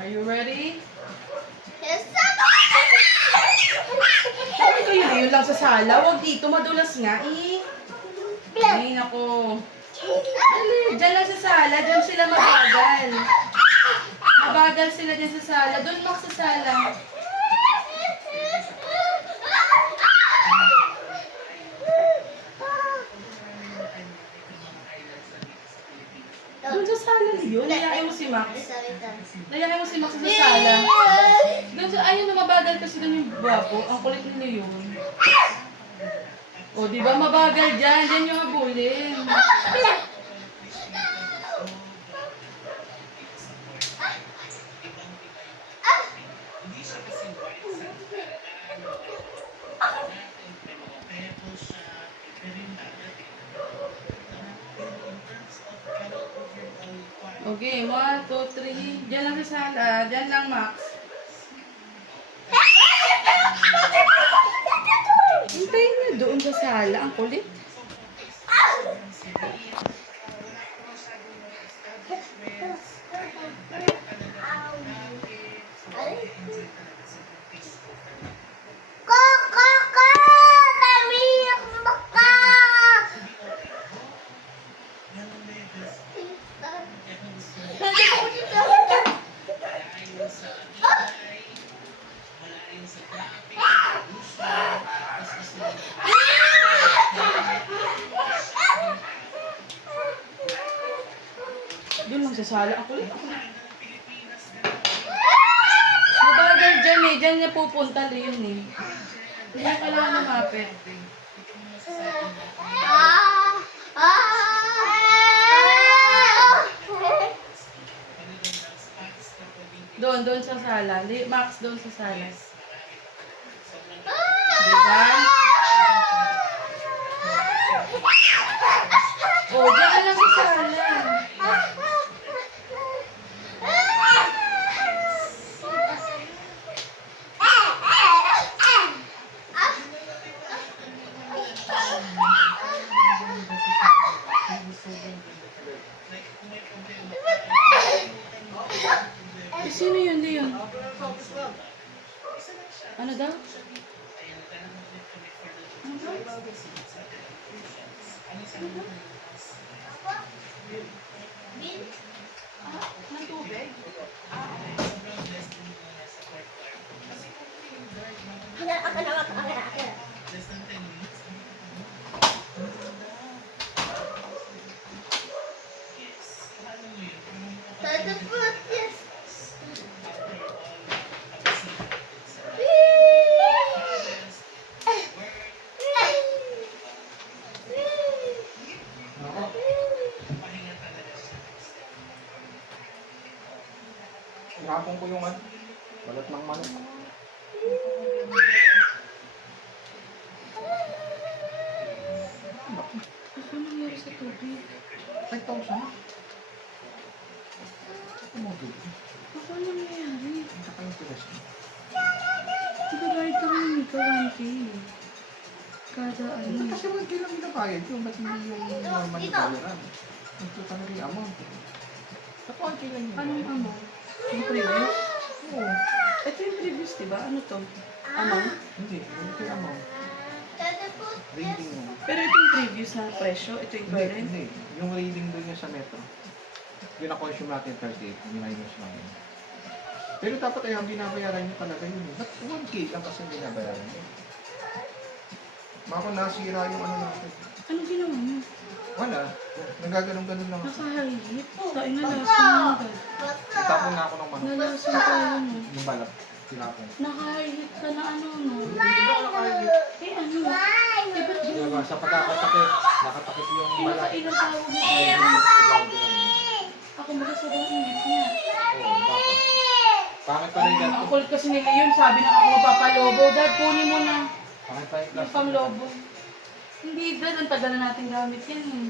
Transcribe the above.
Are you ready? Yes, Sabi ko yun lang sa sala. Huwag dito, madulas nga eh. Ay, nako. Dali, dyan lang sa sala. Dyan sila mabagal. Mabagal sila dyan sa sala. Doon Max sa sala. Doon sa sala yun. Layain mo si Max. Layain mo si Max sa sala. Doon sa, ayun na mabagal kasi doon yung gwapo. Ang kulit nila yun. O, di ba mabagal dyan? Dyan yung habulin. Okay, 1, 2, 3. Diyan lang sa sala. Diyan lang, Max. Hintayin niyo doon sa sala. Ang kulit. Doon lang sa sala. Ang kulit. Mabagal dyan eh. Dyan niya pupunta yun eh. Hindi niya kailangan lumapit. Doon sa sala. Max, doon sa sala. Diba? Oh, diyan ka lang sa sala. Sino yun, Leon? Ano daw? Ano daw? Ng tubig? Ihapon ko yung balat ng manok. Ano nangyari sa tubig? 5,000? Ano mo dito? Ano nangyari? Ang saka yung tiras mo. Nag-ride kami ni Mika 1K. Kada ano. Kasi 1K lang binabayad yung ba't hindi yung normal na bayaran? Ito ka na rin amount. Sa 1K lang yun. Anong amount? Yung previous? Oo. Ito yung previous, diba? Ano to? Amount? Hindi. Ito yung amount. Reading mo. Pero ito yung previous na presyo. Ito yung Hindi, current. hindi. Yung reading doon yung sa metro. Yung na-consume natin 38, minus lang yun. Pero dapat ay ang binabayaran nyo talaga yun. Ba't 1K lang kasi binabayaran nyo? Baka nasira yung ano natin. Anong ginawa mo? Wala. Nagaganon-ganon lang ako. Nakahigit. Tain na lasang mo. Itapon na ako ng manok. Nalasang tayo no. Yung balat. Tinapon. Nakahigit ka na ano no. Hindi ako nakahigit. Eh ano? Eh ba't yun? Diba, sa pagkakatakip, nakatakip yung Eh balat. nakailang tawag mo Ayun, sa'yo. sigurado lang. Ako makasabaw ingit niya. Oo, tapos. Pangit pa rin yan. Ang kulit kasi nila yun. Sabi na ako mapapalobo. Dad, kunin mo na. Pangit pa yung Yung panglobo. Hindi, Dad. Ang tagal na natin gamit yan eh.